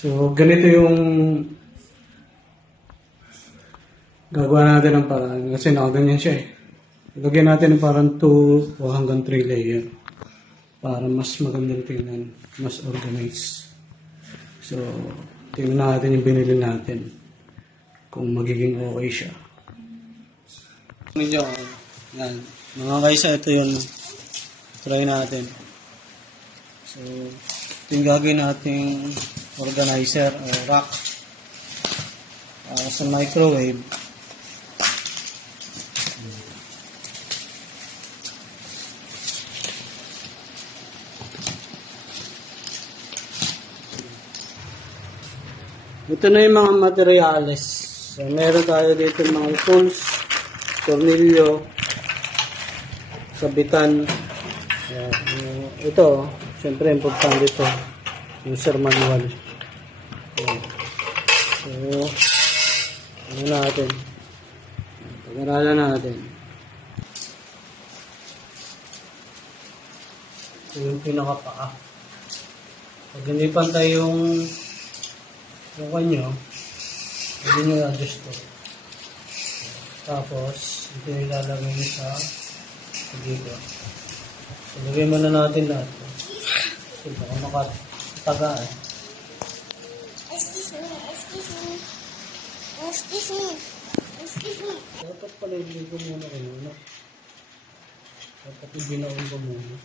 So, ganito yung gagawa natin ng paraan. Kasi nakaganyan siya eh. Lagyan natin ng parang 2 o hanggang 3 layer para mas magandang tingnan, mas organized. So, tingnan natin yung binili natin kung magiging okay siya. Ninyo, yan. Mga guys, ito yung try natin. So, ito yung gagawin nating organizer o rack sa microwave. Ito na yung mga materyales. So, meron tayo dito mga tools, tornilyo, sabitan. Ito, syempre importante ito, user manual. So, ano natin? Pag-aralan natin. Ito yung pinakapaa. Pag hindi pantay yung kanyo, hindi nyo adjust to. Tapos, ito yung ilalagay nyo sa dito. So, lagay muna natin lahat. So, baka makataga eh. Excuse me. Dapat pala hindi ko muna kayo, no? Dapat ibinaon ko muna.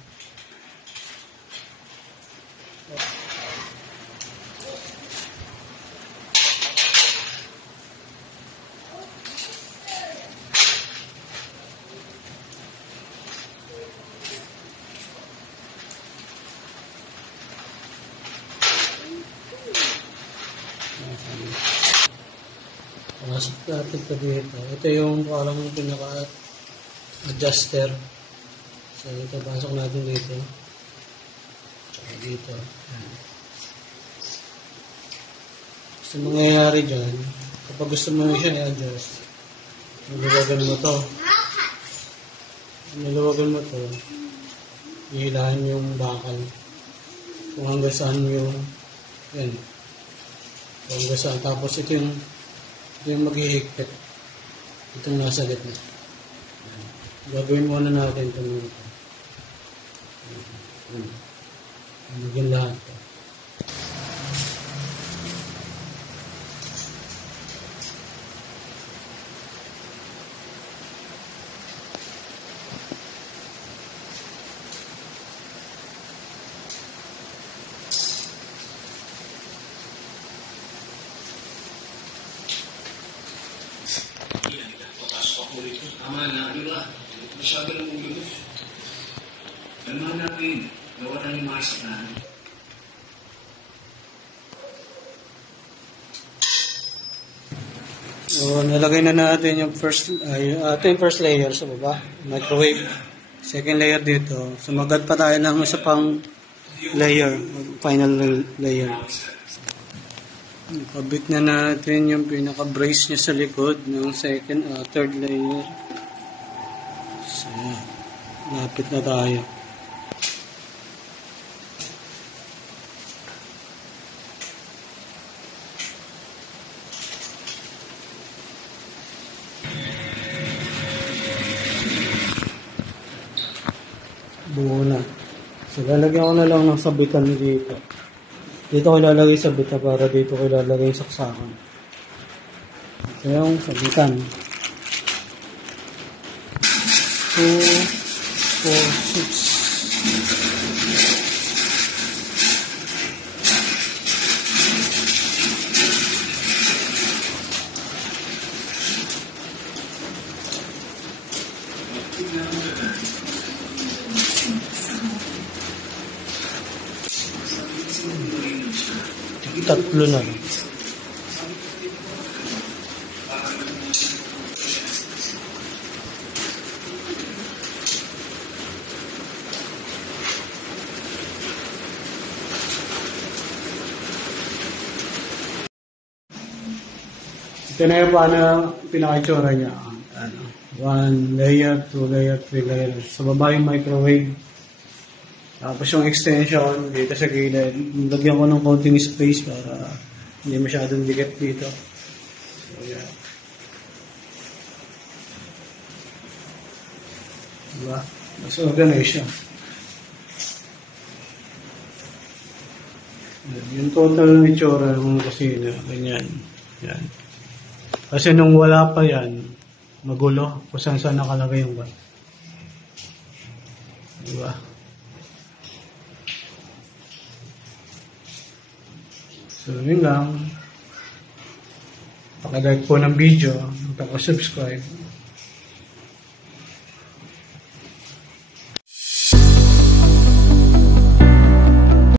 Pasok natin ito dito. Ito yung parang pinaka-adjuster. So, ito pasok natin dito. Tsaka dito. So, mangyayari dyan, kapag gusto mo siya i-adjust, niluwagan mo to. Niluwagan mo to, ihilahan yung bakal. Kung hanggang saan yung, yan. Kung hanggang saan. Tapos ito yung maghihigpit. Itong nasa gitna. Gagawin muna natin ito nito. Magiging lahat. Tama na, ano ba? Masyado lang mong gulo. Kalmahan natin. Gawa tayo yung mga saklaan. So, nalagay na natin yung first layer sa baba. Microwave. Second layer dito. Sumagad pa tayo ng isa pang layer. Final layer. Kabit na natin yung pinaka-brace niya sa likod ng third layer. So, lapit na tayo. Buo na. So, lalagyan ko na lang ng sabitan dito. Dito ko ilalagay sabitan para dito ko ilalagay yung saksakan. Ito yung sabitan. 2, 4, 6. Tatlo na. Ito na yung paano pinaka-itsura niya. 1 layer, 2 layer, 3 layer. Sa baba yung microwave. Tapos yung extension dito sa gilid, lagyan ko ng konting space para hindi masyadong dikit dito. So, yeah. Diba? Mas organize siya. Yung total na itsura ng kusina, ganyan. Yan. Kasi nung wala pa yan, magulo kung saan nakalagay yung ba. Diba? So, yun lang. Pakilike po ng video, pakasubscribe.